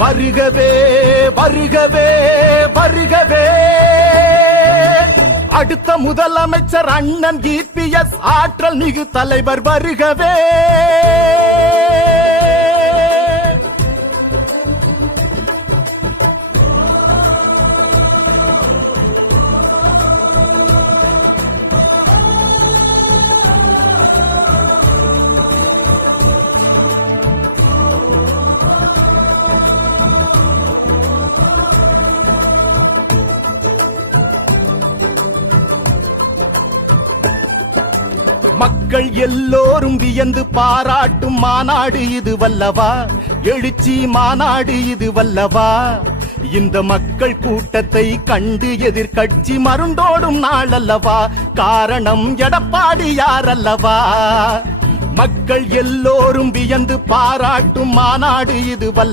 வருகவே வருகவே வருகவே அடுத்த முதலமைச்சர் அண்ணன் இபிஎஸ் ஆற்றல் மிகு தலைவர் வருகவே. மக்கள் எல்லோரும் வியந்து பாராட்டும் மாநாடு இது வல்லவா, எழுச்சி மாநாடு இது வல்லவா. இந்த மக்கள் கூட்டத்தை கண்டு எதிர்கட்சி மருண்டோடும் நாள் அல்லவா, காரணம் எடப்பாடியார் அல்லவா. மக்கள் எல்லோரும் வியந்து பாராட்டும் மாநாடு இது வல்ல